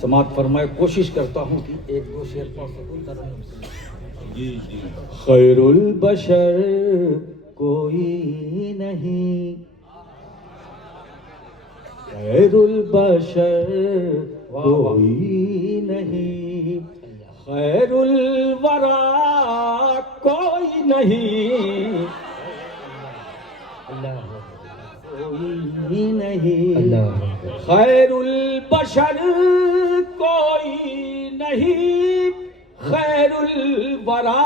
سماعت فرمائے. کوشش کرتا ہوں کہ ایک دو شعر پڑھ سکوں. خیر البشر کوئی نہیں، خیر البشر کوئی نہیں، خیر الورا کوئی نہیں، کوئی نہیں، خیر البشر کوئی نہیں، خیر الورا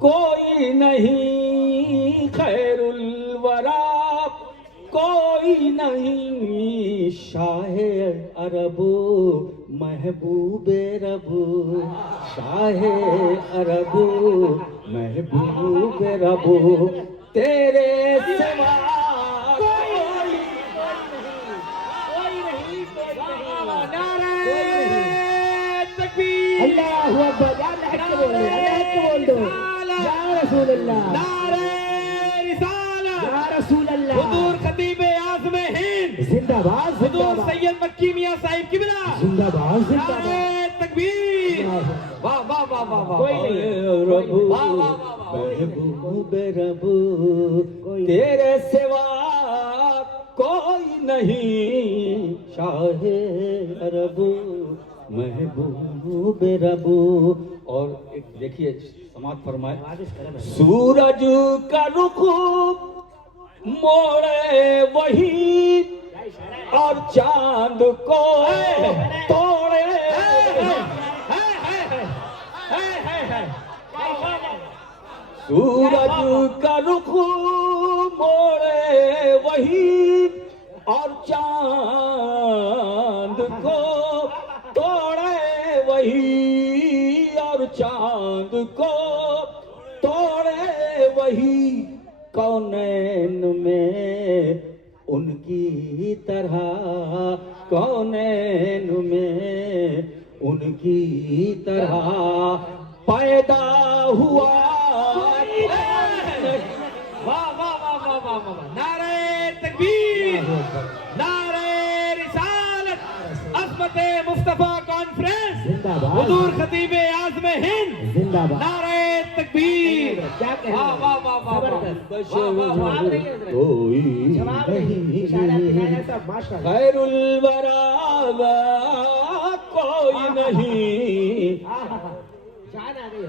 کوئی نہیں، خیر الورا کوئی نہیں، شاہ عرب محبوب رب، شاہ عرب محبوب رب، تیرے سوا اللہ اکبر. بول دو یا رسول اللہ، نعرہ رسالت، یا رسول اللہ. حضور خطیب اعظم ہند زندہ باد، زندہ حضور باد، سید مکی میاں صاحب قبلہ، زندہ باد، زندہ باد. نعرہ تکبیر. واہ واہ واہ واہ واہ. کوئی نہیں، واہ واہ واہ واہ. محبوب رب تیرے سوا کوئی نہیں، شاہ عرب محبوب رب. اور ایک دیکھیے سماعت فرمائے. سورج کا رخ موڑے وہی اور چاند کو توڑے، سورج کا رخ موڑے وہی اور چاند کو توڑے وہی، اور چاند کو توڑے وہی، کونین میں ان کی طرح، کونین میں ان کی طرح پیدا ہوا. واہ واہ واہ واہ واہ واہ. نعرہ تکبیر، نعرہ رسالت، عظمت مصطفیٰ کانفرنس، زندہ باد، حضور خطیب اعظم ہند، زندہ باد. نعرہ تکبیر. کیا کہنا واہ واہ واہ واہ واہ. زبردست. واہ واہ واہ. جواب نہیں ہے حضرت. کوئی جواب نہیں. اشارہ کرایا سب ماشاءاللہ. خیر الورا کوئی نہیں، جان آ گئی ہے.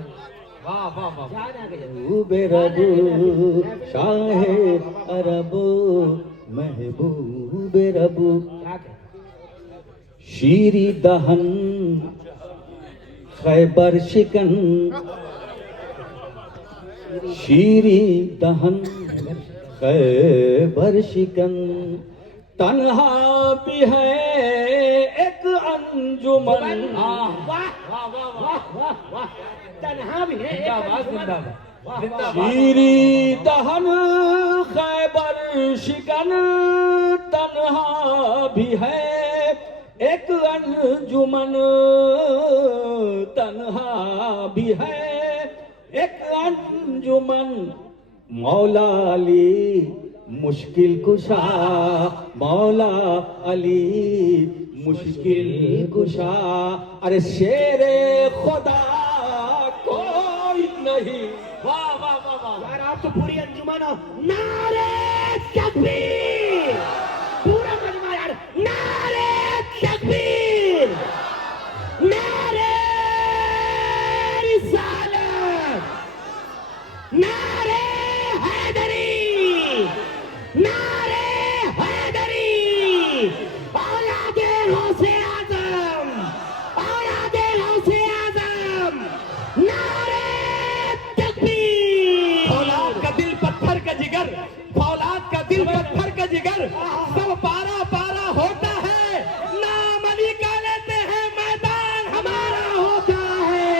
واہ واہ واہ. جان آ گئی ہے. محبوب رب شاہ عرب محبوب رب. کیا کہنا؟ شیری دہن خیبر شکن، شیری دہن خیبر شکن، تنہا بھی ہے ایک انجمن. واہ واہ واہ واہ واہ. تنہا بھی ہے. زندہ باد، زندہ باد، زندہ باد. شیری دہن خیبر شکن، تنہا بھی ہے ایک انجمن، تنہا بھی ہے ایک انجمن. مولا علی مشکل کشا، مولا علی مشکل کشا، ارے شیر خدا کوئی نہیں. واہ واہ واہ واہ. یار آپ تو پوری انجمن ہو. نعرہ تکبیر. پورا مجمع یار. نعرہ تکبیر، نعرہ رسالت، نعرہ حیدری، نعرہ حیدری. اولاد غوث اعظم، اولاد غوث اعظم. نعرہ تکبیر. فولاد کا دل پتھر کا جگر، فولاد کا دل پتھر کا جگر، سب پارا پارا ہوتا ہے، نام علی کا لیتے ہیں میدان ہمارا ہوتا ہے.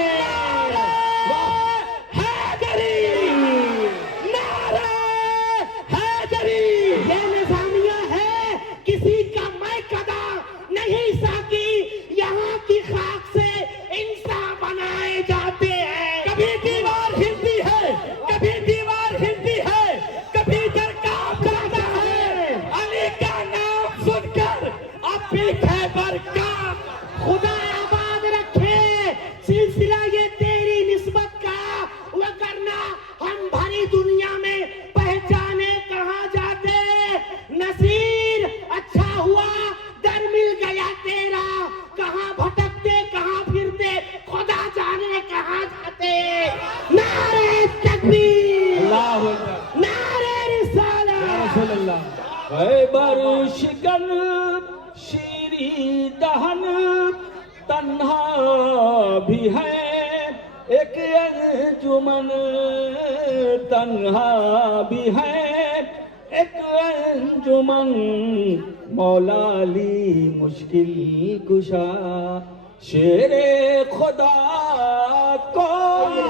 حیدری، نعرہ حیدری. یہ نظامیہ ہے، کسی کا میں قدا نہیں ساکی، یہاں کی خاک سے انسان بنائے جاتے ہیں. کبھی دیوار ہلتی ہے، کبھی دیوار ہلتی ہے، کبھی در کانپ جاتا ہے. علی کا نام سن کر اب بھی خیبر کانپ خدا آباد رکھے سلسلہ یہ تیری نسبت کا، وگرنہ ہم بھری دنیا میں پہچانے کہاں جاتے۔ نصیر اچھا ہوا در مل گیا تیرا، کہاں بھٹکتے کہاں پھرتے خدا جانے کہاں جاتے۔ نعرہ تکبیر، اللہ اکبر، نعرہ رسالہ، یا رسول اللہ۔ خیبر شکن شیری دہن تنہا بھی ہے ایک انجمن، تنہا بھی ہے ایک انجمن، مولا علی مشکل کشا شیر خدا کوئی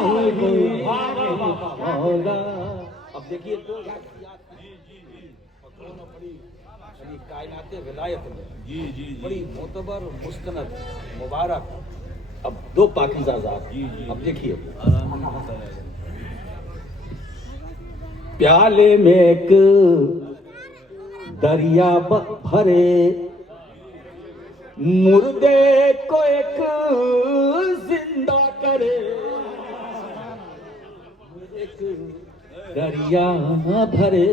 مولا۔ اب دیکھیے دو کائنات ولایت میں بڑی معتبر مستند مبارک، اب دو پاکیزہ ذات۔ اب دیکھیے پیالے میں ایک دریا بھرے، مردے کو ایک زندہ کرے، ایک دریا بھرے،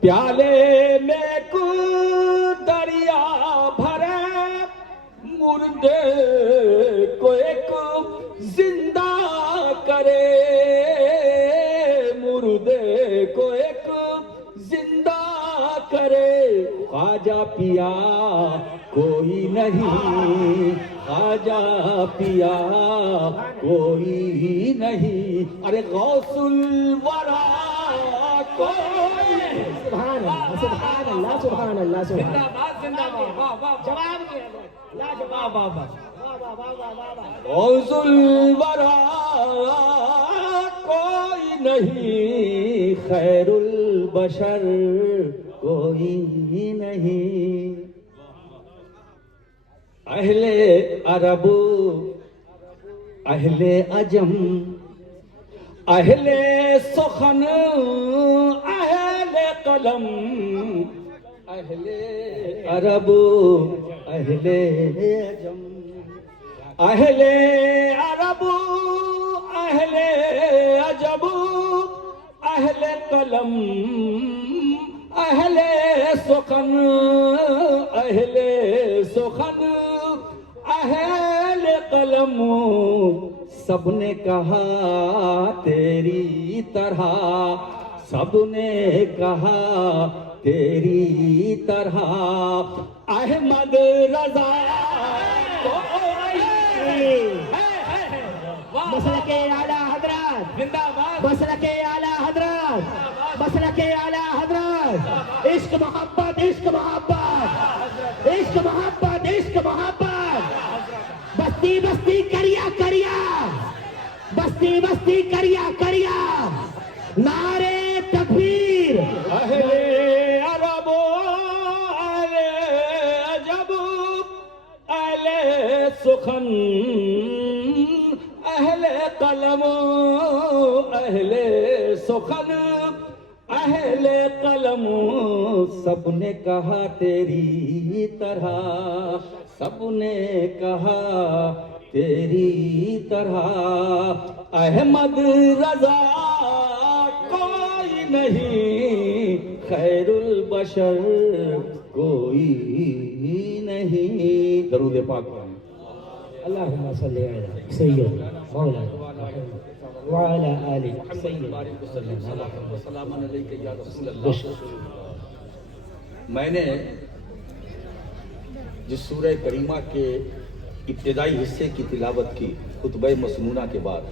پیالے میں کو دریا بھرے، مردے کو ایک زندہ کرے، مردے کو ایک زندہ کرے، خواجہ پیا کوئی نہیں، خواجہ پیا کوئی نہیں، ارے غوث الورا کوئی نہیں۔ سبحان اللہ، سبحان اللہ، سبحان اللہ، سبحان زندہ اللہ۔ باد، زندہ باد، واہ واہ واہ، جواب دیا لاجواب، واہ واہ واہ۔ واہ واہ واہ واہ واہ واہ۔ غوث الورا کوئی نہیں، خیر البشر کوئی نہیں، اہل عرب اہل عجم اہل سخن اہل قلم، اہل عرب اہل عجم، اہل عرب اہل عجب اہل قلم اہل سخن، اہل سخن اہل قلم، سب نے کہا تیری طرح، سب نے کہا تیری طرح، احمد رضا مسلک اعلیٰ حضرات، زندہ باد، مسلک اعلیٰ حضرات، مسلک اعلیٰ حضرات، عشق محبت، عشق محبت، عشق محبت، عشق محبت، بستی بستی کریا کریا، بستی بستی کریا کریا، نعرے تکبیر، اہل عرب اہل عجب اہل سخن اہل قلم، اہل سخن اہل قلم، سب نے کہا تیری طرح، سب نے کہا تیری طرح، احمد رضا کوئی نہیں، خیر البشر کوئی نہیں۔ درود پاک پڑھیں۔ اللہم صلی علی سیدنا مولانا وعلی آل سیدنا السلام علیکم یا رسول اللہ۔ میں نے جس سورہ کریمہ کے ابتدائی حصے کی تلاوت کی خطبہ مسنونہ کے بعد،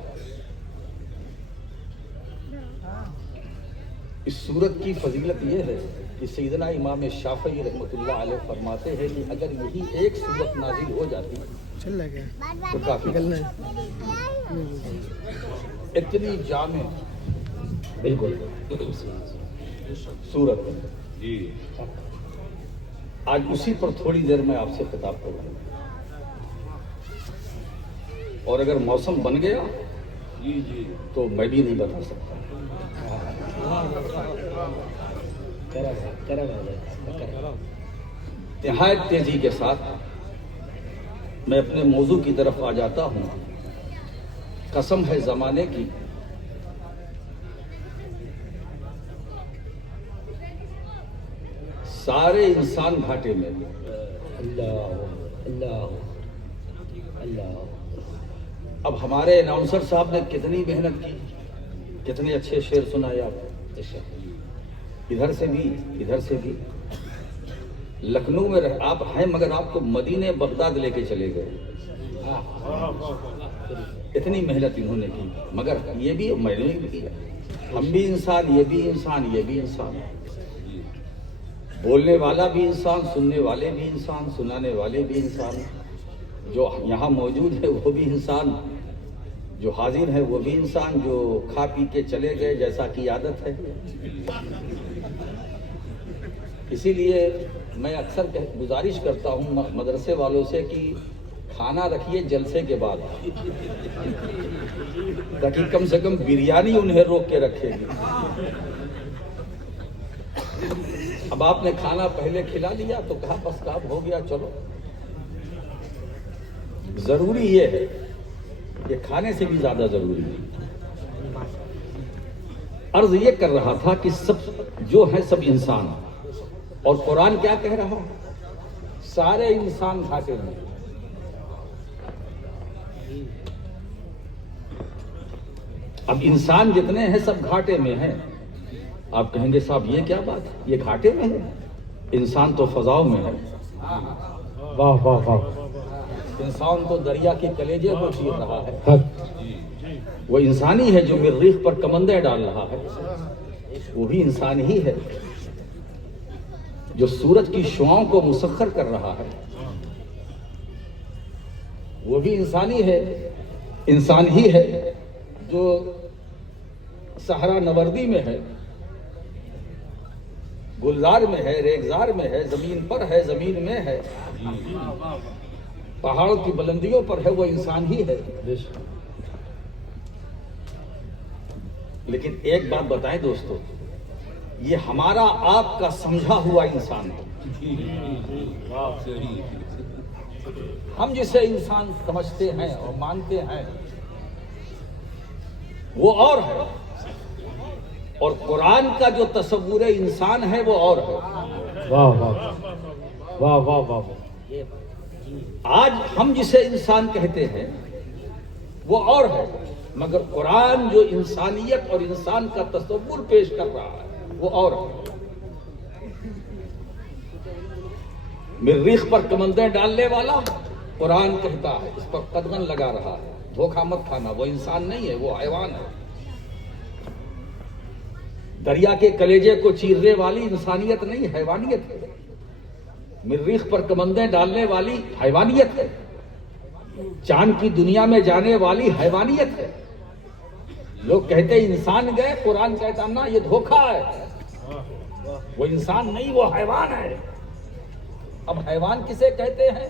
اس سورت کی فضیلت یہ ہے کہ سیدنا امام شافعی رحمۃ اللہ علیہ فرماتے ہیں کہ اگر یہی ایک سورت نازل ہو جاتی تو کافی، اتنی جامع بالکل سورت ہے۔ آج اسی پر تھوڑی دیر میں آپ سے خطاب کروں گا، اور اگر موسم بن گیا تو میں بھی نہیں بتا سکتا۔ نہایت تیزی کے ساتھ میں اپنے موضوع کی طرف آ جاتا ہوں. قسم ہے زمانے کی، سارے انسان گھاٹے میں. اللہ اللہ اللہ. اب ہمارے اناؤنسر صاحب نے کتنی محنت کی، کتنے اچھے شعر سنائے آپ. ادھر سے بھی ادھر سے بھی. لکھنؤ میں آپ ہیں مگر آپ کو مدینے بغداد لے کے چلے گئے. اتنی محنت انہوں نے کی. مگر یہ بھی میں نے بھی کیا. ہم بھی انسان، یہ بھی انسان، یہ بھی انسان. بولنے والا بھی انسان، سننے والے بھی انسان، سنانے والے بھی انسان. جو یہاں موجود ہے وہ بھی انسان، جو حاضر ہے وہ بھی انسان، جو کھا پی کے چلے گئے جیسا کی عادت ہے. اسی لیے میں اکثر گزارش کرتا ہوں مدرسے والوں سے کہ کھانا رکھیے جلسے کے بعد، تاکہ کم سے کم بریانی انہیں روک کے رکھے گی. اب آپ نے کھانا پہلے کھلا لیا تو کہا بس کام ہو گیا چلو. ضروری یہ ہے، یہ کھانے سے بھی زیادہ ضروری ہے. عرض یہ کر رہا تھا کہ سب جو ہے سب انسان، اور قرآن کیا کہہ رہا ہے؟ سارے انسان گھاٹے میں. اب انسان جتنے ہیں سب گھاٹے میں ہیں. آپ کہیں گے صاحب یہ کیا بات ہے، یہ گھاٹے میں ہے؟ انسان تو فضاؤں میں ہے. واہ واہ واہ. انسان تو دریا کے کلیجے کو چیر رہا ہے. وہ انسانی ہے جو مریخ پر کمندیں ڈال رہا ہے. وہ بھی انسان ہی ہے جو سورج کی شعاؤں کو مسخر کر رہا ہے. وہ بھی انسانی ہے، انسان ہی ہے جو صحرا نوردی میں ہے، گلزار میں ہے، ریگزار میں ہے، زمین پر ہے، زمین میں ہے، پہاڑوں کی بلندیوں پر ہے. وہ انسان ہی ہے. لیکن ایک بات بتائیں دوستو، یہ ہمارا آپ کا سمجھا ہوا انسان ہے. ہم جسے انسان سمجھتے ہیں اور مانتے ہیں وہ اور ہے، اور قرآن کا جو تصور انسان ہے وہ اور ہے. واہ واہ واہ واہ واہ. آج ہم جسے انسان کہتے ہیں وہ اور ہے، مگر قرآن جو انسانیت اور انسان کا تصور پیش کر رہا ہے وہ اور ہے. مریخ پر کمندیں ڈالنے والا قرآن کہتا ہے اس پر قدغن لگا رہا ہے، دھوکہ مت کھانا. وہ انسان نہیں ہے، وہ حیوان ہے. دریا کے کلیجے کو چیرنے والی انسانیت نہیں، حیوانیت ہے. مریخ پر کمندیں ڈالنے والی حیوانیت ہے. چاند کی دنیا میں جانے والی حیوانیت ہے. لوگ کہتے انسان گئے، قرآن کہتا نا یہ دھوکہ ہے، وہ انسان نہیں، وہ حیوان ہے. اب حیوان کسے کہتے ہیں؟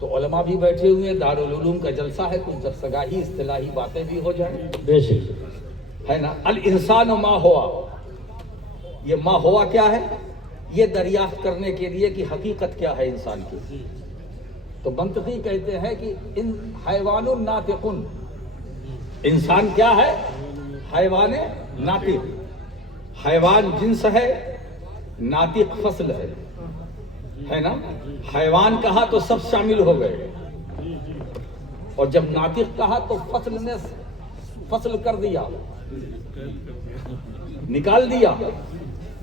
تو علماء بھی بیٹھے ہوئے ہیں، دارالعلوم کا جلسہ ہے، کچھ درسگاہی اصطلاحی باتیں بھی ہو جائیں. بے شک ہے نا. الانسان ما ہوا، یہ ما ہوا کیا ہے؟ یہ دریافت کرنے کے لیے کہ حقیقت کیا ہے انسان کی. تو منطقی کہتے ہیں کہ حیوان ناطق. انسان کیا ہے؟ حیوان ناطق. حیوان جنس ہے، ناطق فصل ہے نا. حیوان کہا تو سب شامل ہو گئے، اور جب ناطق کہا تو فصل نے فصل کر دیا، نکال دیا،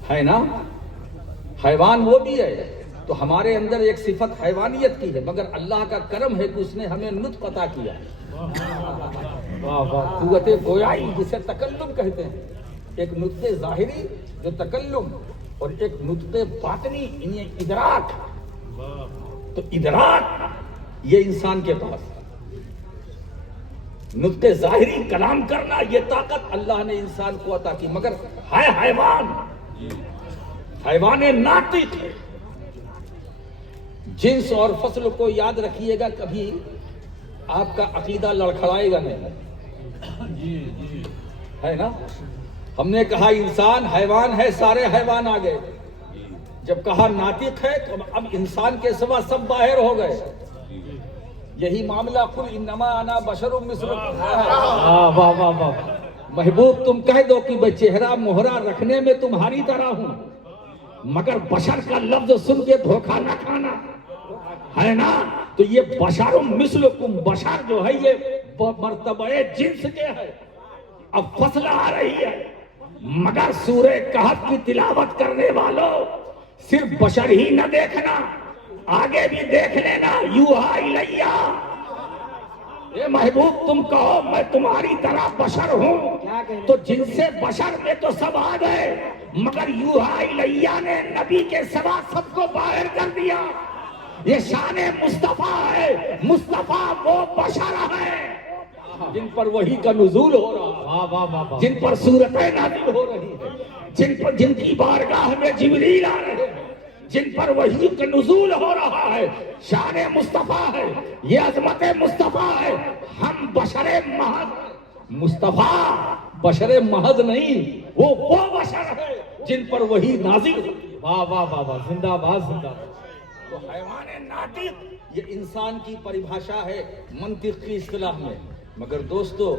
ہے نا. حیوان وہ بھی ہے. تو ہمارے اندر ایک صفت حیوانیت کی ہے، مگر اللہ کا کرم ہے کہ اس نے ہمیں نطق عطا کیا، قوت گویائی جسے تکلم کہتے ہیں. ایک نطق ظاہری جو تکلم، اور ایک نطق باطنی یعنی ادراک. تو ادراک یہ انسان کے پاس، نطق ظاہری کلام کرنا یہ طاقت اللہ نے انسان کو عطا کی، مگر ہے حیوان، حیوان ناطق ہے. جنس اور فصل کو یاد رکھیے گا، کبھی آپ کا عقیدہ لڑکھڑائے گا نہیں، ہے نا. ہم نے کہا انسان حیوان ہے، سارے حیوان آ گئے. جب کہا ناطق ہے تو اب انسان کے سوا سب باہر ہو گئے. یہی معاملہ قل انما انا بشر مثلکم ہے۔ واہ واہ واہ واہ، محبوب تم کہہ دو کہ میں چہرہ مہرہ رکھنے میں تمہاری طرح ہوں، مگر بشر کا لفظ سن کے دھوکہ نہ کھانا، ہے نا؟ تو یہ بشر مثلکم، بشر جو ہے یہ مرتبہ جنس کے ہے۔ اب فصل آ رہی ہے، مگر سورہ کہف کی تلاوت کرنے والوں صرف بشر ہی نہ دیکھنا، آگے بھی دیکھ لینا، یوحا الیہ، اے محبوب تم کہو میں تمہاری طرح بشر ہوں، تو جن سے بشر میں تو سب آ گئے، مگر یوحا الیہ نے نبی کے سوا سب کو باہر کر دیا۔ یہ شان مصطفیٰ ہے، مصطفیٰ وہ بشر ہے جن پر وحی کا نزول ہو رہا ہے، واہ واہ واہ واہ، جن پر صورتیں نازل ہو رہی ہیں، جن کی بارگاہ میں جبریل آ رہے ہیں، جن پر وحی کا نزول ہو رہا ہے۔ شان مصطفیٰ ہے، یہ عظمت مصطفیٰ ہے۔ ہم بشر محض، مصطفیٰ بشر محض نہیں، وہ بشر ہے جن پر وحی نازل ہوتی ہے۔ واہ واہ واہ واہ، زندہ باد زندہ باد۔ تو حیوان ناطق یہ انسان کی پریبھاشا ہے منطق کی اصطلاح میں، مگر دوستو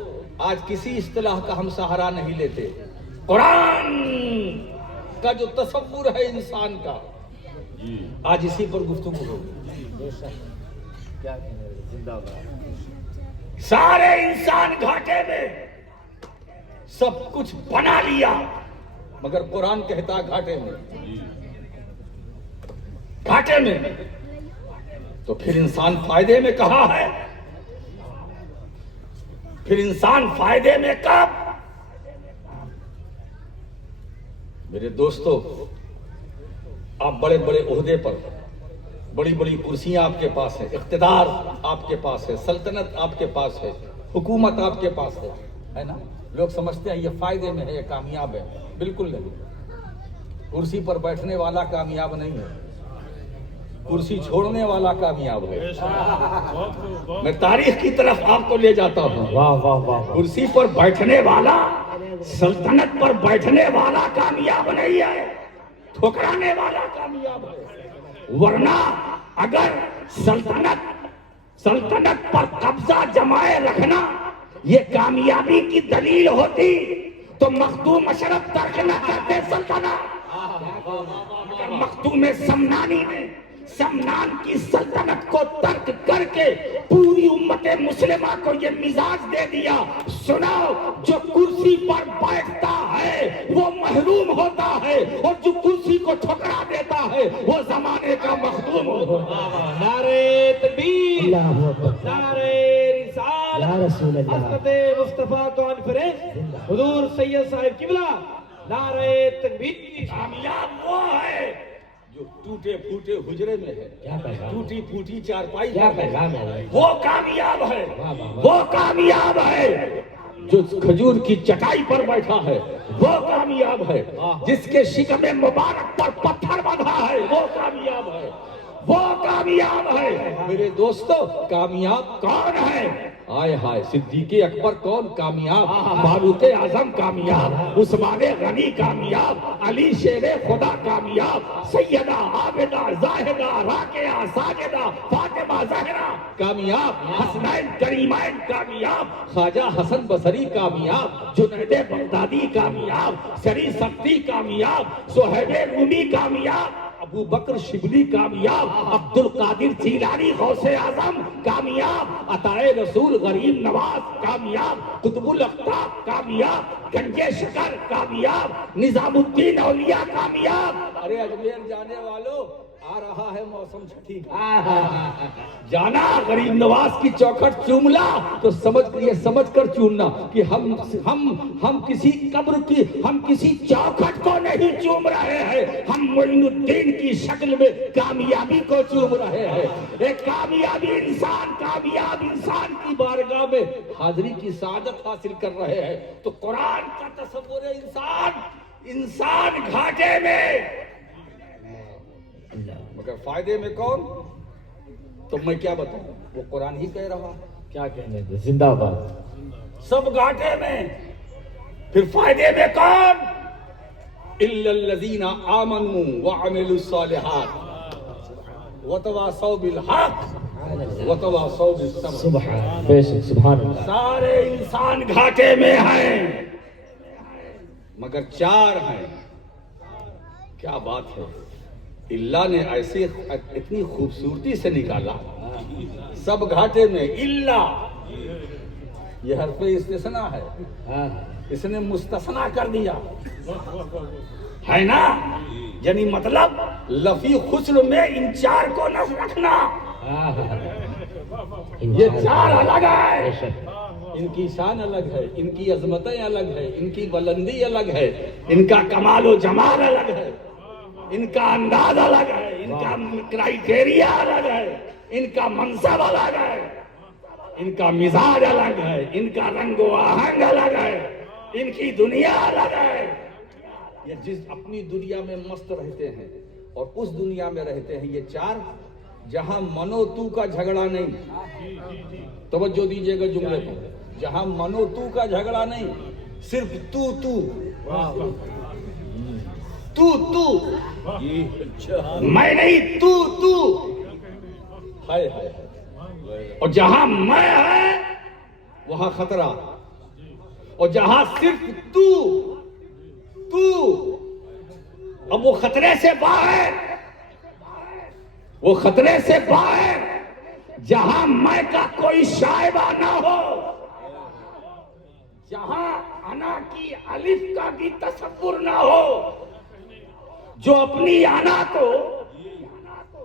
آج کسی اصطلاح کا ہم سہارا نہیں لیتے۔ قرآن کا جو تصور ہے انسان کا، آج اسی پر گفتگو ہوگی۔ کیا کہنے ہیں، زندہ باد۔ سارے انسان گھاٹے میں سب کچھ بنا لیا، مگر قرآن کہتا گھاٹے میں، گھاٹے میں۔ تو پھر انسان فائدے میں کہاں ہے؟ پھر انسان فائدے میں کب؟ میرے دوستو، آپ بڑے بڑے عہدے پر، بڑی بڑی کرسیاں آپ کے پاس ہیں، اقتدار آپ کے پاس ہے، سلطنت آپ کے پاس ہے، حکومت آپ کے پاس ہے نا؟ لوگ سمجھتے ہیں یہ فائدے میں ہے، یہ کامیاب ہے۔ بالکل نہیں، کرسی پر بیٹھنے والا کامیاب نہیں ہے، کرسی چھوڑنے والا کامیاب ہے۔ میں تاریخ کی طرف آپ کو لے جاتا ہوں۔ واہ واہ واہ، کرسی پر بیٹھنے والا، سلطنت پر بیٹھنے والا کامیاب نہیں ہے، ٹھکرانے والا کامیاب ہے۔ ورنہ اگر سلطنت پر قبضہ جمائے رکھنا یہ کامیابی کی دلیل ہوتی تو مخدوم اشرف ترک نہ کرتے سلطنت، مگر مخدوم سمنانی نے سمنان کی سلطنت کو ترک کر کے پوری امت مسلمہ کو یہ مزاج دے دیا، سنو جو کرسی پر بیٹھتا ہے وہ محروم ہوتا ہے، اور جو کرسی کو ٹھکرا دیتا ہے وہ زمانے کا مخدوم ہوتا ہے۔ نعرہ تکبیر، اللہ اکبر، نعرہ رسالت، یا رسول اللہ، حضرت مصطفیٰ کانفرنس، حضور سید صاحب قبلہ، نعرہ تکبیر۔ کامیاب وہ ہے جو ٹوٹے پھوٹے حجرے میں ہے، کیا پیغام، ٹوٹی پھوٹی چارپائی کیا میں ہے، پیغام ہے، وہ کامیاب ہے۔ وہ کامیاب ہے جو کھجور کی چٹائی پر بیٹھا ہے، وہ کامیاب ہے۔ جس کے شکم مبارک پر پتھر بندھا ہے وہ کامیاب ہے، وہ کامیاب ہے۔ میرے دوستو کامیاب کون ہے؟ ہائے ہائے، صدیق اکبر کون کامیاب، فاروق اعظم کامیاب، عثمان غنی کامیاب، علی شیر خدا کامیاب، سیدہ عابدہ زاہدہ راکعہ ساجدہ فاطمہ زہرا کامیاب، حسنین کریمین کامیاب، خواجہ حسن بصری کامیاب، جنید بغدادی کامیاب، سری سبتی کامیاب، صہیب رومی کامیاب، ابو بکر شبلی کامیاب، عبد القادر جیلانی غوث اعظم کامیاب، عطائے رسول غریب نواز کامیاب، قطب الاقطاب کامیاب، گنج شکر کامیاب، نظام الدین اولیاء کامیاب۔ ارے اجمیر جانے والوں، آ رہا ہے موسم چھٹی کا، جانا غریب نواز کی چوکھٹ چوملا تو سمجھ کر چومنا کہ ہم کسی قبر کی، ہم کسی چوکھٹ کو نہیں چوم رہے ہیں، ہم معین الدین کی شکل میں کامیابی کو چوم رہے ہیں۔ ایک کامیاب انسان کی بارگاہ میں حاضری کی سعادت حاصل کر رہے ہیں۔ تو قرآن کا تصور انسان گھاٹے میں، مگر فائدے میں کون؟ تو میں کیا بتاؤں، وہ قرآن ہی کہہ رہا ہے۔ کیا کہنے ہیں، زندہ باد۔ سب گھاٹے میں، پھر فائدے میں کون؟ الا الذین آمنوا وعملوا الصالحات وتواصوا بالحق وتواصوا بالصبر. سبحان بے شک سبحان اللہ. سارے انسان گھاٹے میں ہیں مگر 4 ہیں. کیا بات ہے. اللہ نے ایسے اتنی خوبصورتی سے نکالا. سب گھاٹے میں الا یہ حرف استثناء ہے. اس نے مستثنا کر دیا ہے نا. یعنی مطلب لفی خسر میں ان 4 کو نہ رکھنا. یہ 4 الگ ہے. ان کی شان الگ ہے, ان کی عظمتیں الگ ہے, ان کی بلندی الگ ہے, ان کا کمال و جمال الگ ہے, ان کا انداز الگ ہے, ان کا کرائیٹیریا الگ ہے, ان کا منصب الگ ہے, ان کا مزاج الگ ہے, ان کا رنگ و آہنگ الگ ہے, ان کی دنیا الگ ہے. یہ جس اپنی دنیا میں مست رہتے ہیں اور اس دنیا میں رہتے ہیں یہ 4 جہاں منو تو کا جھگڑا نہیں. توجہ دیجئے گا جملے کو. جہاں منو تو کا جھگڑا نہیں, صرف تو میں نہیں تو ہائے. اور جہاں میں ہے وہاں خطرہ. اور جہاں صرف تو اب وہ خطرے سے باہر جہاں میں کا کوئی شائبہ نہ ہو, جہاں انا کی الف کا بھی تصور نہ ہو, جو اپنی انا کو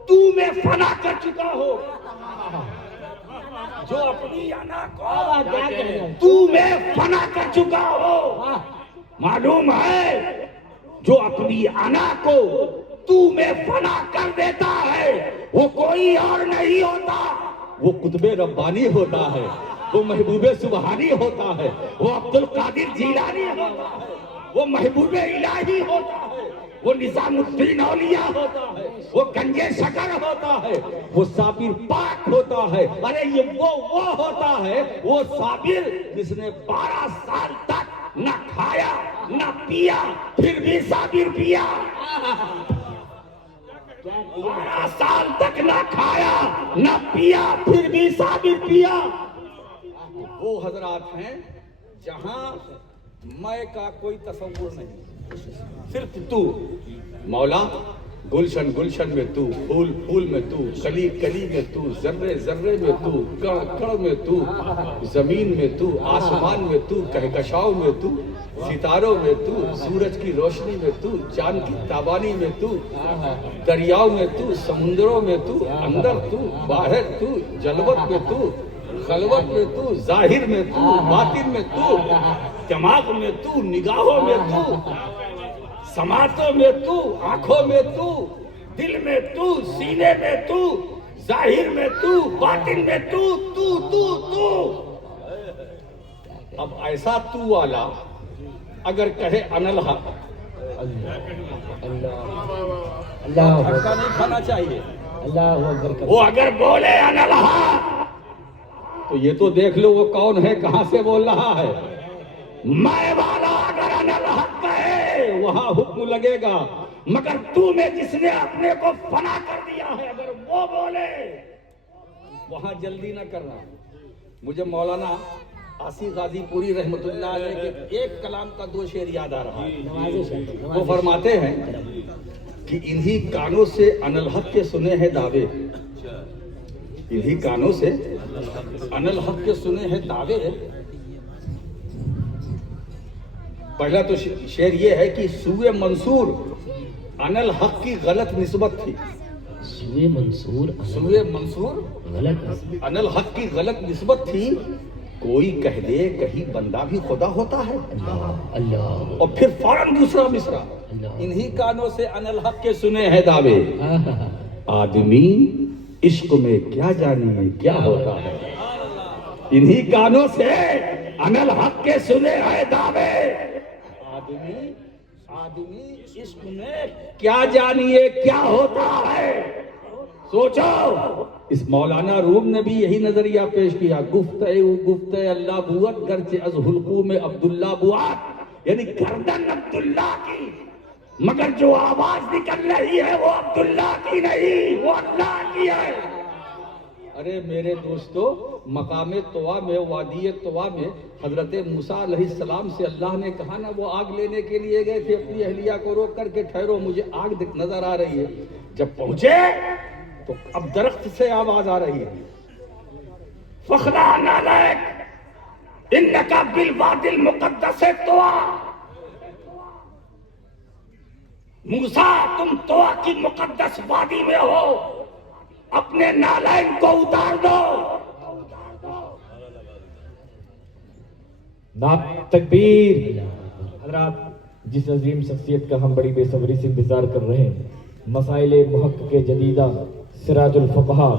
تو میں فنا کر چکا ہو, جو اپنی انا کو تو میں فنا کر چکا ہو. معلوم ہے جو اپنی انا کو تو میں فنا کر دیتا ہے وہ کوئی اور نہیں ہوتا, وہ قطب ربانی ہوتا ہے, وہ محبوب سبحانی ہوتا ہے, وہ عبد القادر جیلانی ہوتا ہے, وہ محبوب الہی ہوتا ہے, وہ نظام الدین اولیاء ہوتا ہے, وہ گنج شکر ہوتا ہے, وہ صابر پاک ہوتا ہے. ارے یہ وہ ہوتا ہے, وہ صابر جس نے 12 سال تک نہ کھایا نہ پیا پھر بھی صابر پیا. 12 سال تک نہ کھایا نہ پیا پھر بھی صابر پیا. وہ حضرات ہیں جہاں میں کا کوئی تصور نہیں, صرف تو. مولا گلشن گلشن میں تو, پھول پھول میں تو, کلی کلی میں تو, ذرے ذرے میں تو, کڑ کڑ میں تو, زمین میں تو, آسمان میں تو, کہکشاؤں میں تو, ستاروں میں تو, سورج کی روشنی میں تو, چاند کی تابانی میں تو, دریاؤں میں تو, سمندروں میں تو, اندر تو, باہر تو, جلوت میں تو, خلوت میں تو, ظاہر میں تو, باطن میں تو, دماغ میں تو, نگاہوں میں تو, سماعتوں میں تو, آنکھوں میں تو, دل میں تو, سینے میں تو, ظاہر میں تو, باطن میں تو. اب ایسا تو والا اگر کہے انالحق, دھکا نہیں کھانا چاہیے. وہ اگر بولے انالحق تو یہ تو دیکھ لو وہ کون ہے, کہاں سے بول رہا ہے. میں والا اگر انالحق کہے وہاں حکم لگے گا, مگر تو میں جس نے اپنے کو فنا کر دیا ہے اگر وہ بولے وہاں جلدی نہ کرنا. مجھے مولانا آصف غازی پوری رحمت اللہ علیہ کے ایک کلام کا 2 شعر یاد آ رہا ہے. وہ فرماتے ہیں کہ انہی کانوں سے انالحق کے سنے ہیں دعوے, انہی کانوں سے انالحق کے سنے ہیں دعوے. پہلا تو شعر یہ ہے کہ سوئے منصور انالحق کی غلط نسبت تھی. سوئے منصور انالحق کی غلط نسبت تھی. کوئی کہہ دے کہیں بندہ بھی خدا ہوتا ہے, اور پھر فوراً دوسرا مصرع, انہی کانوں سے انالحق کے سنے ہیں دعوے, آدمی عشق میں کیا جانیے کیا ہوتا ہے. انہی کانوں سے انالحق کے سنے ہیں دعوے, آدمی عشق میں کیا جانیے کیا ہوتا ہے. سوچو اس مولانا روم نے بھی یہی نظریہ پیش کیا. گفتہ اللہ بوت گرچہ از حلقوم عبداللہ بوات, یعنی گردن عبداللہ کی مگر جو آواز نکل رہی ہے وہ عبداللہ کی نہیں, وہ اللہ کی ہے. ارے میرے دوستو، مقام طوا میں، وادی طوا میں حضرت موسیٰ علیہ السلام سے اللہ نے کہا نا، وہ آگ لینے کے لیے گئے تھے، اپنی اہلیہ کو روک کر کے ٹھہرو مجھے آگ نظر آ رہی ہے. جب پہنچے تو اب درخت سے آواز آ رہی ہے، فخلا نعلیک انکا بالوادی المقدس طوا. موسیٰ تم طوا کی مقدس وادی میں ہو، اپنے نالین کو اتار دو. تکبیر. حضرات، جس عظیم شخصیت کا ہم بڑی بے صبری سے انتظار کر رہے ہیں، مسائل محقق جدیدہ سراج الفقہا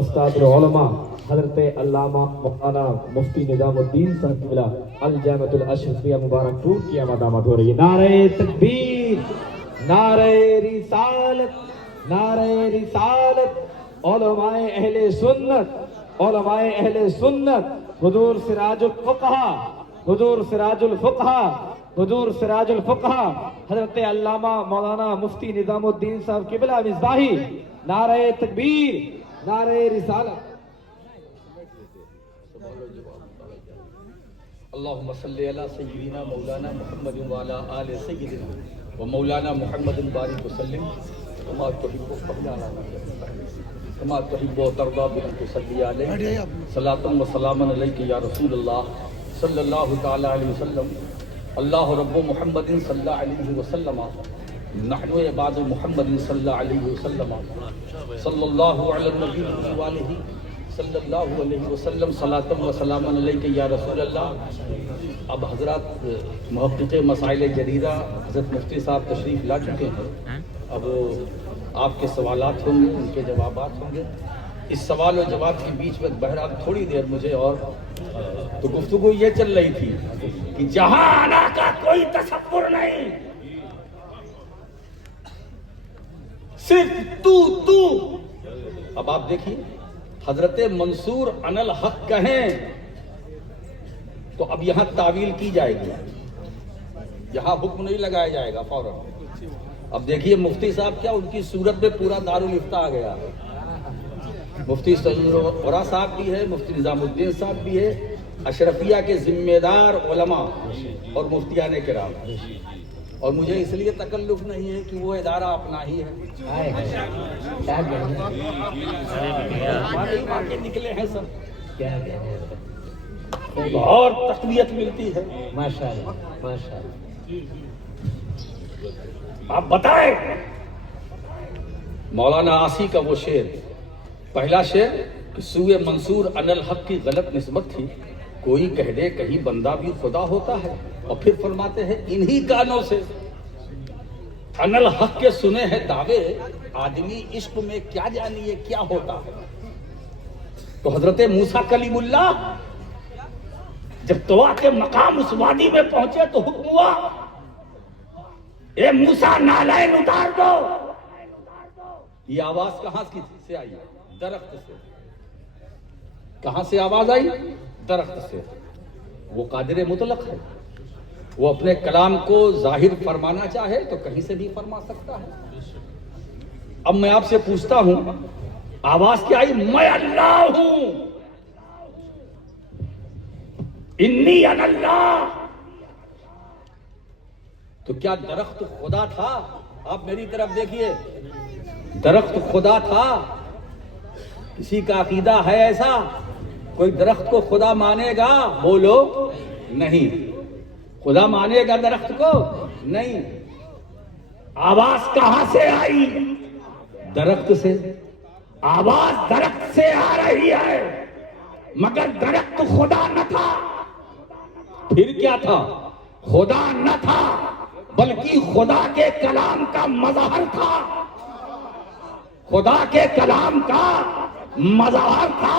استاد العلماء حضرت علامہ مولانا مفتی نظام الدین صاحب قبلہ الجامعۃ الاشرفیہ مبارک پور کی آمد ہو رہی ہے. نعرہ تکبیر، نعرہ رسالت، نعرہ رسالت. علماء اہل سنت، علماء اہل سنت، حضور سراج الفقہا، حضور سراج الفقہا، حضور سراج الفقہا حضرت علامہ مولانا مفتی نظام الدین صاحب قبلہ مصباحی. نعرہ تکبیر، نعرہ رسالت. اللہم صلی علی سیدنا مولانا محمد وعلی آل سیدنا و مولانا محمد بارک وسلم کما تحب و ترضی بأن تصلی علیہ صلاۃ و سلام علیک یا رسول اللہ صلی اللہ تعالی علیہ وسلم. اللہ رب محمد صلی اللہ علیہ وسلم، نحن عباد محمد صلی اللہ علیہ وسلم، صلی اللہ علی النبی وآلہ صلی اللہ علیہ وسلم، صلاۃ و سلام علیک یا رسول اللہ. اب حضرات محقق مسائل جدیدہ حضرت مفتی صاحب تشریف لا چکے ہیں. اب آپ کے سوالات ہوں گے، ان کے جوابات ہوں گے. اس سوال و جواب کے بیچ میں بہرحال تھوڑی دیر مجھے اور تو گفتگو یہ چل رہی تھی کہ جہاں آنا کا کوئی تصور نہیں، صرف تو. اب آپ دیکھیے، حضرت منصور عن الحق کہیں تو اب یہاں تعویل کی جائے گی، یہاں حکم نہیں لگایا جائے گا فوراً. اب دیکھیے مفتی صاحب کیا، ان کی صورت میں پورا دارالفتہ آ گیا. مفتی سعید الورا صاحب بھی ہے، مفتی نظام الدین صاحب بھی ہے، اشرفیہ کے ذمہ دار علماء اور مفتیان کرام. اور مجھے اس لیے تکلف نہیں ہے کہ وہ ادارہ اپنا ہی ہے، واقعی نکلے ہیں سب، اور تقویت ملتی ہے. ماشاءاللہ ماشاءاللہ. آپ بتائیں، مولانا عاصی کا وہ شعر، پہلا شعر کہ سوئے منصور عن الحق کی غلط نسبت تھی، کوئی کہہ دے کہیں بندہ بھی خدا ہوتا ہے. اور پھر فرماتے ہیں انہی کانوں سے عن الحق کے سنے ہیں دعوے، آدمی عشق میں کیا جانیے کیا ہوتا ہے. تو حضرت موسیٰ کلیم اللہ جب طوا کے مقام اس وادی میں پہنچے تو حکم ہوا، اے موسیٰ نالین اتار دو. یہ آواز کہاں سے آئی؟ درخت سے. کہاں سے آواز آئی؟ درخت سے. وہ قادر مطلق ہے، وہ اپنے کلام کو ظاہر فرمانا چاہے تو کہیں سے بھی فرما سکتا ہے. اب میں آپ سے پوچھتا ہوں، آواز کیا آئی؟ میں اللہ ہوں، انی انا اللہ. تو کیا درخت خدا تھا؟ آپ میری طرف دیکھیے، درخت خدا تھا؟ کسی کا عقیدہ ہے ایسا؟ کوئی درخت کو خدا مانے گا؟ بولو نہیں. خدا مانے گا درخت کو؟ نہیں. آواز کہاں سے آئی؟ درخت سے. آواز درخت سے آ رہی ہے، مگر درخت خدا نہ تھا. پھر کیا تھا؟ خدا نہ تھا بلکہ خدا کے کلام کا مظہر تھا. خدا کے کلام کا مظہر تھا.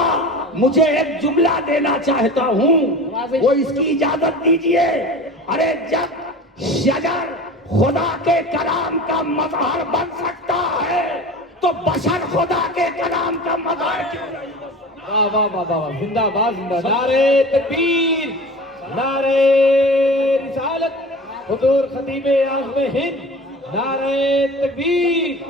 مجھے ایک جملہ دینا چاہتا ہوں، وہ اس کی اجازت دیجئے. ارے جب شجر خدا کے کلام کا مظہر بن سکتا ہے تو بشر خدا کے کلام کا مظہر کیوں نہیں؟ واہ واہ واہ واہ، زندہ باد زندہ. نعرہ تکبیر، نعرہ رسالت، حضور خطیب اعظم ہند. نعرہ تکبیر.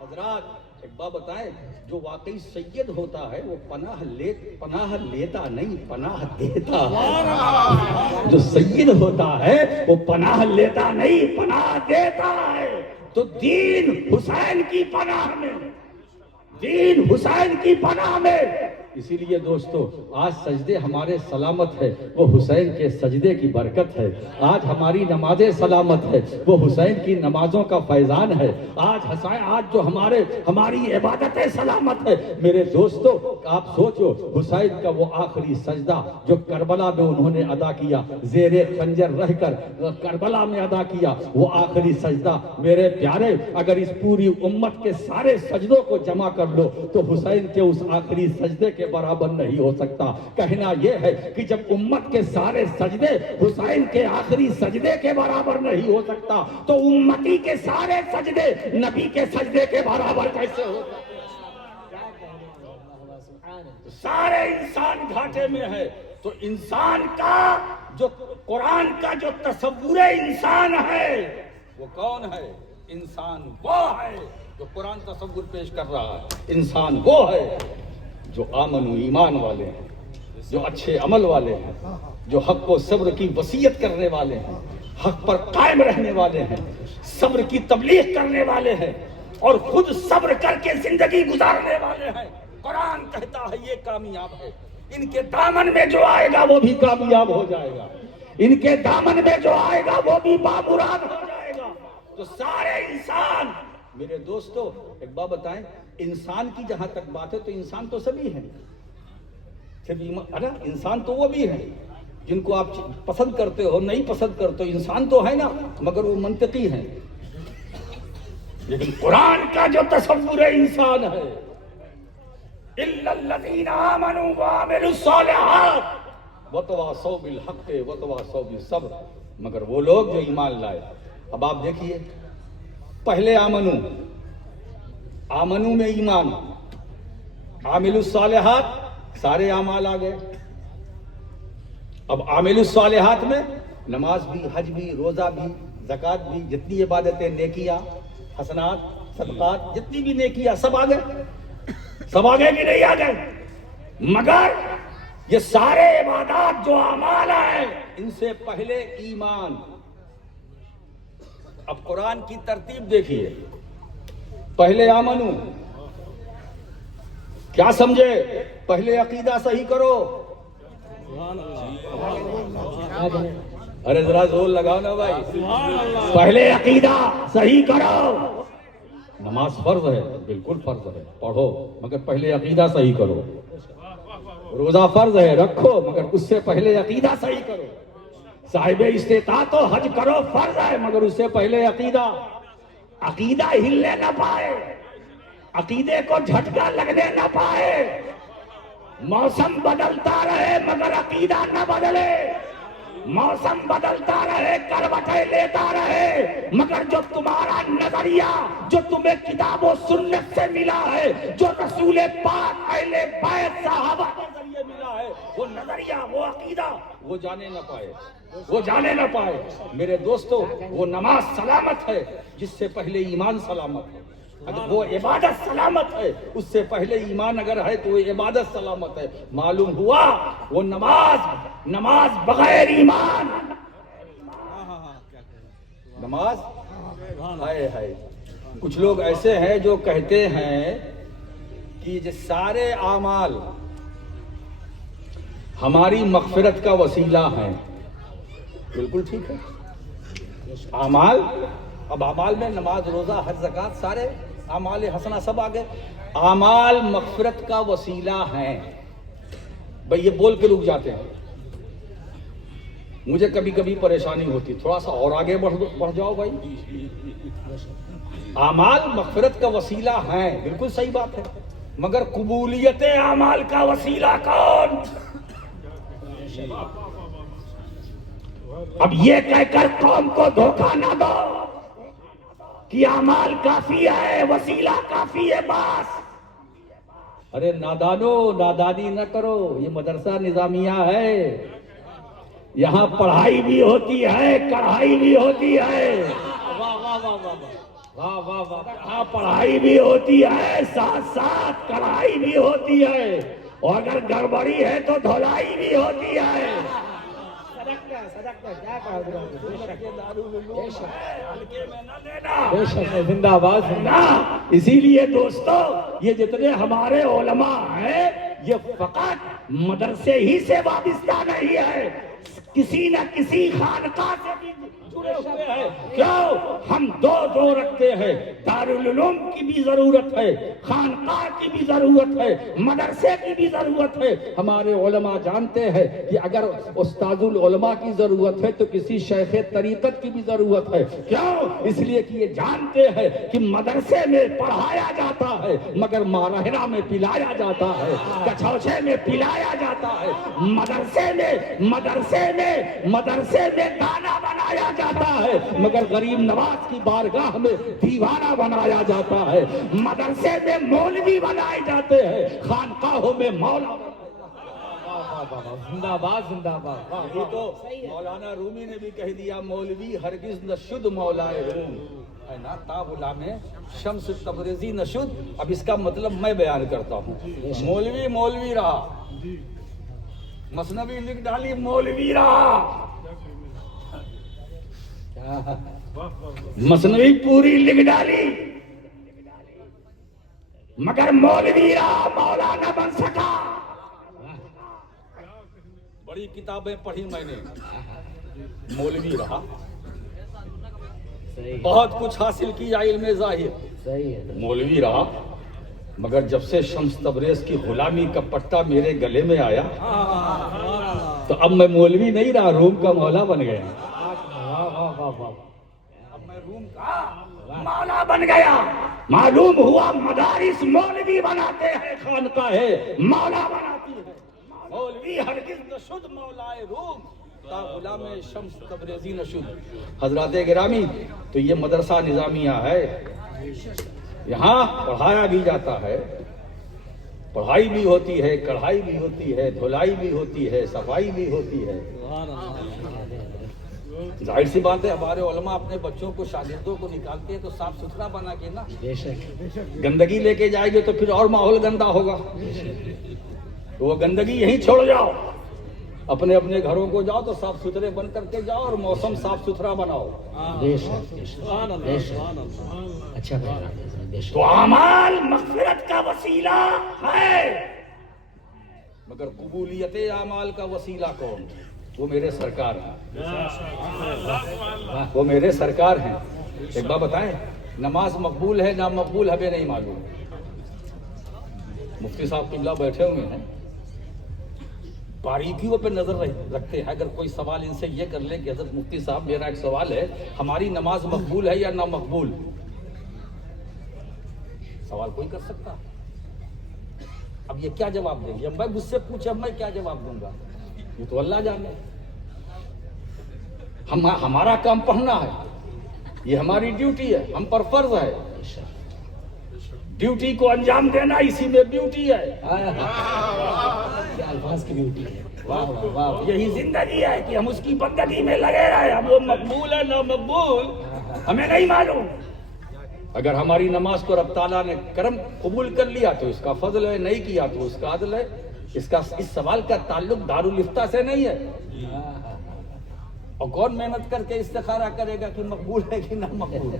حضرات ایک بات بتائیں، جو واقعی سید ہوتا ہے وہ پناہ لیتا نہیں، پناہ دیتا ہے۔ جو سید ہوتا ہے وہ پناہ لیتا نہیں، پناہ دیتا ہے۔ تو دین حسین کی پناہ میں، دین حسین کی پناہ میں۔ اسی لیے دوستو آج سجدے ہمارے سلامت ہے، وہ حسین کے سجدے کی برکت ہے۔ آج ہماری نمازیں سلامت ہے، وہ حسین کی نمازوں کا فیضان ہے۔ آج جو ہماری عبادتیں سلامت ہے۔ میرے دوستو آپ سوچو، حسین کا وہ آخری سجدہ جو کربلا میں انہوں نے ادا کیا، زیر خنجر رہ کر کربلا میں ادا کیا، وہ آخری سجدہ میرے پیارے اگر اس پوری امت کے سارے سجدوں کو جمع کر لو تو حسین کے اس آخری سجدے کے برابر نہیں ہو سکتا۔ کہنا یہ ہے کہ جب امت کے سارے سجدے حسین کے آخری سجدے کے برابر نہیں ہو سکتا تو امتی کے سارے سجدے نبی کے سجدے کے برابر کیسے ہو سکتے؟ سارے انسان گھاٹے میں ہے۔ تو انسان کا جو قرآن کا جو تصور انسان ہے وہ کون ہے؟ انسان وہ ہے جو قرآن تصور پیش کر رہا ہے۔ انسان وہ ہے جو آمن و ایمان والے ہیں، جو اچھے عمل والے ہیں، جو حق و صبر کی وصیت کرنے والے ہیں، حق پر قائم رہنے والے ہیں، صبر کی تبلیغ کرنے والے ہیں اور خود صبر کر کے زندگی گزارنے والے ہیں۔ قرآن کہتا ہے یہ کامیاب ہے۔ ان کے دامن میں جو آئے گا وہ بھی کامیاب ہو جائے گا، ان کے دامن میں جو آئے گا وہ بھی بامراد ہو جائے گا۔ تو سارے انسان، میرے دوستو ایک بات بتائیں، انسان کی جہاں تک بات ہے تو انسان تو سبھی ہیں، انسان تو وہ بھی ہیں جن کو آپ پسند کرتے ہو نہیں پسند کرتے ہو، انسان تو ہے نا، مگر وہ منطقی ہیں۔ لیکن قرآن کا جو تصور انسان ہے، اِلَّا الَّذِينَ آمَنُوا وَعَمِلُوا الصَّالِحَاتِ وَتَوَاصَوْا بِالْحَقِّ وَتَوَاصَوْا بِالصَّبْرِ، مگر وہ لوگ جو ایمان لائے۔ اب آپ دیکھیے، پہلے آمنو میں ایمان، عامل الصالحات سارے اعمال آ گئے۔ اب عامل الصالحات میں نماز بھی، حج بھی، روزہ بھی، زکوٰۃ بھی، جتنی عبادتیں، نیکیاں، حسنات، صدقات، جتنی بھی نیکیاں سب آ گئے، سب آ گئے کہ نہیں آ گئے؟ مگر یہ سارے عبادات جو اعمال ہیں ان سے پہلے ایمان۔ اب قرآن کی ترتیب دیکھیے، پہلے آمنو، کیا سمجھے؟ پہلے عقیدہ صحیح کرو۔ ارے ذرا زور لگاؤ نا بھائی، پہلے عقیدہ صحیح کرو۔ نماز فرض ہے، بالکل فرض ہے، پڑھو، مگر پہلے عقیدہ صحیح کرو۔ روزہ فرض ہے، رکھو، مگر اس سے پہلے عقیدہ صحیح کرو۔ صاحب استطاعت و حج کرو، فرض ہے، مگر اس سے پہلے عقیدہ ہلنے نہ پائے، عقیدے کو جھٹکا لگنے نہ پائے۔ موسم بدلتا رہے مگر عقیدہ نہ بدلے، موسم بدلتا رہے، کروٹیں لیتا رہے، مگر جو تمہارا نظریہ، جو تمہیں کتاب و سنت سے ملا ہے، جو رسول پاک اہل بیت صحابہ کے ذریعے ملا ہے، وہ نظریہ، وہ عقیدہ وہ جانے نہ پائے، وہ جانے نہ پائے۔ میرے دوستو، وہ نماز سلامت ہے جس سے پہلے ایمان سلامت ہے۔ اگر وہ عبادت سلامت ہے، اس سے پہلے ایمان اگر ہے تو وہ عبادت سلامت ہے۔ معلوم ہوا وہ نماز بغیر ایمان، نماز ہے۔ کچھ لوگ ایسے ہیں جو کہتے ہیں کہ یہ سارے اعمال ہماری مغفرت کا وسیلہ ہیں۔ بالکل ٹھیک ہے، اعمال، اب اعمال میں نماز، روزہ، حج، زکوٰۃ، سارے اعمال حسنہ سب آگے، اعمال مغفرت کا وسیلہ ہیں۔ بھئی یہ بول کے رک جاتے ہیں۔ مجھے کبھی کبھی پریشانی ہوتی، تھوڑا سا اور آگے بڑھ جاؤ بھائی۔ اعمال مغفرت کا وسیلہ ہیں، بالکل صحیح بات ہے، مگر قبولیت اعمال کا وسیلہ کون؟ اب یہ کہہ کر قوم کو دھوکہ نہ دو کہ اعمال کافی ہے، وسیلہ کافی ہے بس۔ ارے نادانو، نادانی نہ کرو، یہ مدرسہ نظامیہ ہے، یہاں پڑھائی بھی ہوتی ہے، کڑھائی بھی ہوتی ہے۔ واہ واہ واہ، یہاں پڑھائی بھی ہوتی ہے، ساتھ ساتھ کڑھائی بھی ہوتی ہے، اور اگر گڑبڑی ہے تو دھلائی بھی ہوتی ہے۔ صدقہ کیا کہا حضرت؟ ہلکے میں نہ لینا۔ بے شک زندہ باد زندہ نا، اسی لیے دوستو یہ جتنے ہمارے علماء ہیں یہ فقط مدرسے ہی سے وابستہ نہیں ہے، کسی نہ کسی خانقاہ سے بھی جڑے ہوئے ہیں۔ کیوں؟ ہم دو رکھتے ہیں، دارالعلوم کی بھی ضرورت ہے، خانقاہ کی بھی ضرورت ہے، مدرسے کی بھی ضرورت ہے۔ ہمارے علماء جانتے ہیں کہ اگر استاد العلماء کی ضرورت ہے تو کسی شیخ طریقت کی بھی ضرورت ہے۔ کیوں؟ اس لیے کہ یہ جانتے ہیں کہ مدرسے میں پڑھایا جاتا ہے مگر ماہرہ میں پلایا جاتا ہے، کچھوچے میں پلایا جاتا ہے، مدرسے میں دانا بنایا جاتا ہے مگر غریب نواز کی بارگاہ میں دیوانہ بنایا جاتا ہے، مدرسے میں مولوی بنائے جاتے ہیں، خانقاہوں میں مولا۔ زندہ باد زندہ باد۔ یہ تو مولانا رومی نے بھی کہہ دیا، مولوی ہرگز نہ شد مولائے روم ہے نا، تا غلام شمس تبریزی نہ شد۔ اب اس کا مطلب میں بیان کرتا ہوں۔ مولوی رہا، مثنوی لکھ ڈالی، مولوی رہا، مثنوی پوری لکھ ڈالی مگر مولوی رہا، مولا نہ بن سکا۔ بڑی کتابیں پڑھی میں نے، مولوی رہا، بہت کچھ حاصل کیا علم ظاہر، مولوی رہا، مگر جب سے شمس تبریز کی غلامی کا پٹا میرے گلے میں آیا تو اب میں مولوی نہیں رہا، روم کا مولا بن گیا۔ اب میں روم کا مولا بن گیا۔ معلوم ہوا مدارس مولوی بناتے ہیں، خانقاہ مولا بناتی ہے۔ مولوی ہرگز نہ شد مولائے روم تا غلام شمس تبریزی نہ شد۔ حضرات گرامی، تو یہ مدرسہ نظامیہ ہے، یہاں پڑھایا بھی جاتا ہے، پڑھائی بھی ہوتی ہے، کڑھائی بھی ہوتی ہے، دھلائی بھی ہوتی ہے، صفائی بھی ہوتی ہے۔ ظاہر سی بات ہے، ہمارے علماء اپنے بچوں کو، شاگردوں کو نکالتے ہیں تو صاف ستھرا بنا کے نا، گندگی لے کے جائیں گے تو پھر اور ماحول گندا ہوگا، تو وہ گندگی یہیں چھوڑ جاؤ، اپنے اپنے گھروں کو جاؤ تو صاف ستھرے بن کر کے جاؤ اور موسم صاف ستھرا بناؤ۔ اچھا، تو اعمال مغفرت کا وسیلہ ہے، مگر قبولیت اعمال کا وسیلہ کون؟ وہ میرے سرکار ہیں، وہ میرے سرکار ہیں۔ ایک بات بتائیں، نماز مقبول ہے نامقبول ہمیں نہیں معلوم، مفتی صاحب قبلہ بیٹھے ہوئے ہیں، باریکیوں پہ نظر رکھتے ہیں۔ اگر کوئی سوال ان سے یہ کر لے کہ حضرت مفتی صاحب میرا ایک سوال ہے، ہماری نماز مقبول ہے یا نامقبول؟ سوال کوئی کر سکتا؟ اب یہ کیا جواب دیں گے؟ اب میں مجھ سے پوچھے، اب میں کیا جواب دوں گا؟ یہ تو اللہ جانے۔ ہمارا کام پڑھنا ہے، یہ ہماری ڈیوٹی ہے، ہم پر فرض ہے، ڈیوٹی کو انجام دینا اسی میں بیوٹی ہے، الفاظ کی بیوٹی ہے۔ یہی زندگی ہے کہ ہم اس کی بندگی میں لگے رہے۔ اب وہ مقبول ہے نہ مقبول ہمیں نہیں معلوم۔ اگر ہماری نماز کو رب تعالیٰ نے کرم قبول کر لیا تو اس کا فضل ہے، نہیں کیا تو اس کا عدل ہے۔ اس سوال کا تعلق دارالفتہ سے نہیں ہے۔ اور کون محنت کر کے استخارہ کرے گا کہ مقبول ہے کہ نہ مقبول؟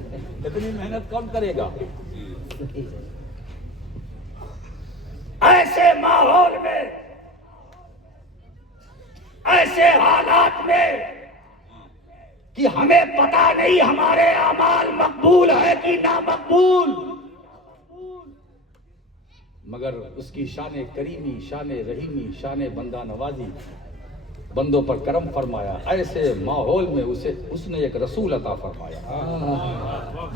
اتنی محنت کون کرے گا؟ ایسے ماحول میں، ایسے حالات میں کہ ہمیں پتا نہیں ہمارے اعمال مقبول ہے کہ نامقبول، مگر اس کی شان کریمی، شان رحیمی، شان بندہ نوازی، بندوں پر کرم فرمایا، ایسے ماحول میں اس نے ایک رسول عطا فرمایا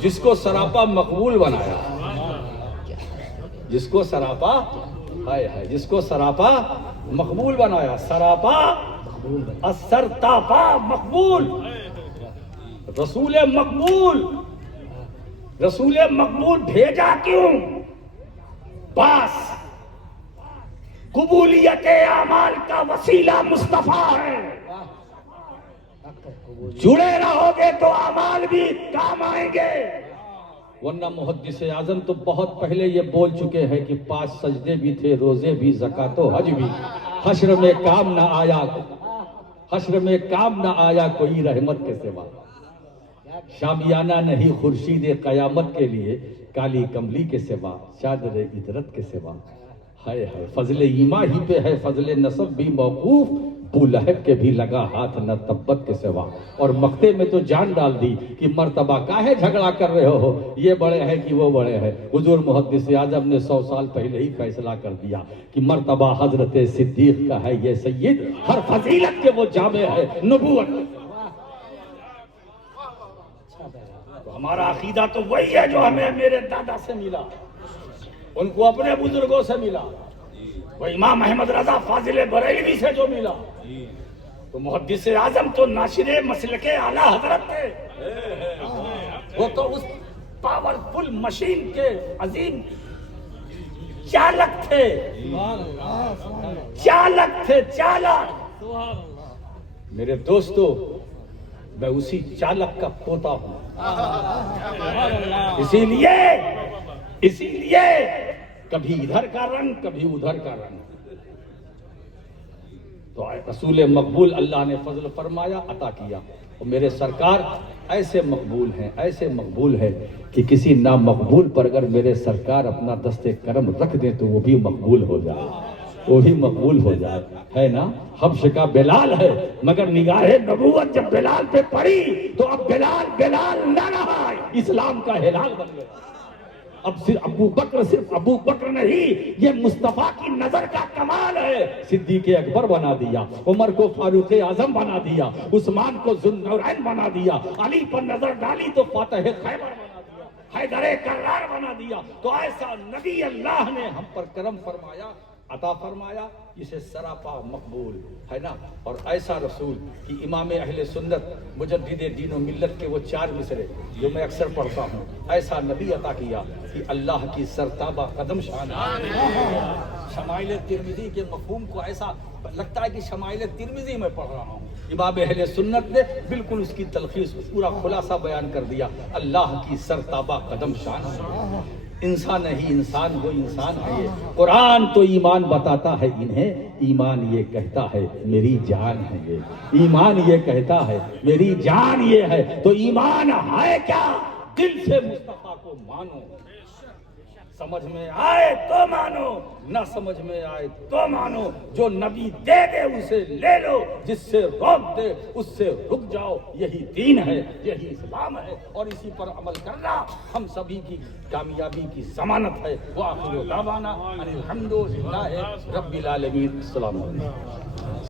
جس کو سراپا مقبول بنایا، جس کو سراپا جس کو سراپا مقبول بنایا، سراپا السرتاپا مقبول، رسول مقبول۔ رسول مقبول بھیجا کیوں؟ بس قبولیت اعمال کا وسیلہ مصطفیٰ ہے۔ جڑے رہو گے تو اعمال بھی کام آئیں گے، ورنہ محدث اعظم تو بہت پہلے یہ بول چکے ہیں کہ 5 سجدے بھی تھے، روزے بھی، زکوٰۃ و حج بھی، حشر میں کام نہ آیا، حشر میں کام نہ آیا کوئی رحمت کے سوا، شامیانہ نہیں خورشید قیامت کے لیے، کالی کملی کے سوا، چادر عطرت کے سوا، ہائے ہائے فضل ایما ہی پہ ہے فضل نسب بھی موقوف، ابو لہب کے بھی لگا ہاتھ نہ تبت کے سوا، اور مقتے میں تو جان ڈال دی کہ مرتبہ کاہے جھگڑا کر رہے ہو، یہ بڑے ہیں کہ وہ بڑے ہیں۔ حضور محدث اعظم نے 100 سال پہلے ہی فیصلہ کر دیا کہ مرتبہ حضرت صدیق کا ہے یہ سید، ہر فضیلت کے وہ جامع ہے نبوت۔ تو ہمارا عقیدہ تو وہی ہے جو ہمیں میرے دادا سے ملا، ان کو اپنے بزرگوں سے ملا، وہ امام احمد رضا فاضل بریلوی سے جو ملا۔ تو محدث اعظم تو ناشر مسلک اعلیٰ حضرت تھے، وہ تو اس پاورفل مشین کے عظیم چالک تھے، چالک تھے، چالک۔ میرے دوستو، میں اسی چالک کا پوتا ہوں، اسی لیے کبھی ادھر کا رنگ کبھی ادھر کا رنگ۔ تو رسول مقبول اللہ نے فضل فرمایا، عطا کیا، اور میرے سرکار ایسے مقبول ہیں، ایسے مقبول ہیں کہ کسی نامقبول پر اگر میرے سرکار اپنا دست کرم رکھ دیں تو وہ بھی مقبول ہو جائے، وہ بھی مقبول ہو جائے، ہے نا؟ حبش کا بلال ہے، مگر نگاہ نبوت جب بلال پہ پڑی تو اب بلال نہ رہا، اسلام کا ہلال بن گیا۔ اب صرف ابو بکر نہیں، یہ مصطفیٰ کی نظر کا کمال ہے، صدیق اکبر بنا دیا، عمر کو فاروق اعظم بنا دیا، عثمان کو ذو النورین بنا دیا، علی پر نظر ڈالی تو فاتح خیبر بنا دیا، حیدر کرار بنا دیا۔ تو ایسا نبی اللہ نے ہم پر کرم فرمایا، عطا فرمایا، جسے سراپا مقبول ہے نا، اور ایسا رسول کہ امام اہل سنت مجدد دین و ملت کے وہ 4 مصرے جو میں اکثر پڑھتا ہوں، ایسا نبی عطا کیا کہ اللہ کی سرتابہ قدم شان ہے۔ شمائل ترمذی کے مفہوم کو ایسا لگتا ہے کہ شمائل ترمذی میں پڑھ رہا ہوں، امام اہل سنت نے بالکل اس کی تلخیص پورا خلاصہ بیان کر دیا، اللہ کی سرتابہ قدم شان ہے۔ انسان نہیں انسان، وہ انسان ہے یہ۔ قرآن تو ایمان بتاتا ہے انہیں، ایمان یہ کہتا ہے میری جان ہے یہ، ایمان یہ کہتا ہے میری جان یہ ہے۔ تو ایمان ہے کیا؟ دل سے مصطفیٰ کو مانو، سمجھ میں آئے تو مانو، نہ سمجھ میں آئے تو مانو، جو نبی دے دے اسے لے لو، جس سے روک دے اس سے رک جاؤ، یہی دین ہے، یہی اسلام ہے، اور اسی پر عمل کرنا ہم سبھی کی کامیابی کی ضمانت ہے۔ وآخر دعوانا ان الحمد للہ رب العالمین۔ السلام علیکم۔